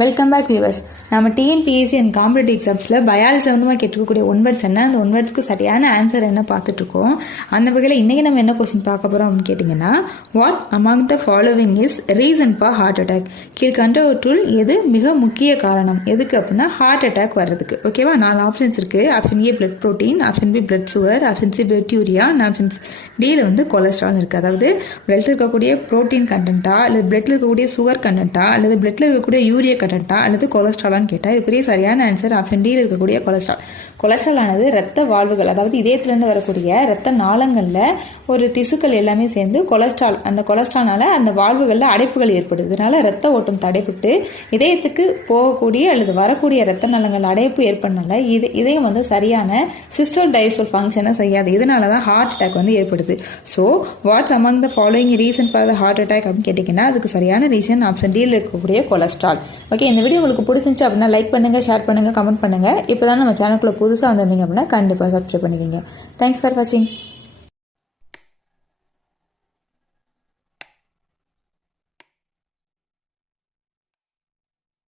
Welcome back viewers. நம்ம TNPSC and competitive எக்ஸாம்ஸில் biology சம்மந்தமாக கேட்டுக்கக்கூடிய ஒன் வேர்ட்ஸ் என்ன, அந்த ஒன் வேர்ட்ஸ்க்கு சரியான ஆன்சர் என்ன பார்த்துட்ருக்கோம். அந்த வகையில் இன்றைக்கி நம்ம என்ன கொஸ்டின் பார்க்க போகிறோம் அப்படின்னு கேட்டிங்கன்னா, what among the following is reason for heart attack? கீழ்கண்டவற்றுள் எது மிக முக்கிய காரணம் எதுக்கு அப்படின்னா ஹார்ட் அட்டாக் வர்றதுக்கு? ஓகேவா, 4 ஆப்ஷன்ஸ் இருக்குது. Option A blood protein, option B blood sugar, option C blood urea, option டியில் கொலஸ்ட்ரால் இருக்குது. அதாவது பிளட்டில் இருக்கக்கூடிய ப்ரோட்டீன் கண்டென்ட்டா, அல்லது பிளட்டில் இருக்கக்கூடிய சுகர் கண்டென்ட்டா, அல்லது பிளட்டில் இருக்கக்கூடிய யூரியா கண்டென்ட்டா, அல்லது கொலஸ்ட்ராலான்னு கேட்டால் இதுக்குரிய சரியான ஆன்சர் ஆப்ஷன் டியில் இருக்கக்கூடிய கொலஸ்ட்ரால். கொலஸ்ட்ரால் ஆனது ரத்த வாழ்வுகள், அதாவது இதயத்திலேருந்து வரக்கூடிய ரத்த நாளங்களில் ஒரு திசுக்கள் எல்லாமே சேர்ந்து கொலஸ்ட்ரால், அந்த கொலஸ்ட்ரால்னால அந்த வாழ்வுகளில் அடைப்புகள் ஏற்படுது. இதனால ரத்த ஓட்டம் தடைப்பட்டு இதயத்துக்கு போகக்கூடிய அல்லது வரக்கூடிய ரத்த நாளங்கள் அடைப்பு ஏற்படனால இதயம் சரியான சிஸ்டோல் டைஸ்டோல் ஃபங்க்ஷனை செய்யாது. இதனால தான் ஹார்ட் அட்டாக் ஏற்படுது. So what's among the following reason for the heart attack அப்படின்னு கேட்டிங்கன்னா அதுக்கு சரியான ரீசன் ஆப்ஷன் டியில் இருக்கக்கூடிய கொலஸ்ட்ரால். ஓகே, இந்த வீடியோ உங்களுக்கு பிடிச்சிருந்துச்சு அப்படின்னா லைக் பண்ணுங்கள், ஷேர் பண்ணுங்கள், கமெண்ட் பண்ணுங்கள். இப்போ தான் நம்ம சேனலுக்குள்ள புதுசாக வந்திருந்தீங்க அப்படின்னா கண்டிப்பாக சப்ஸ்கிரைப் பண்ணிக்கோங்க. தேங்க்ஸ் ஃபார் வாட்சிங்.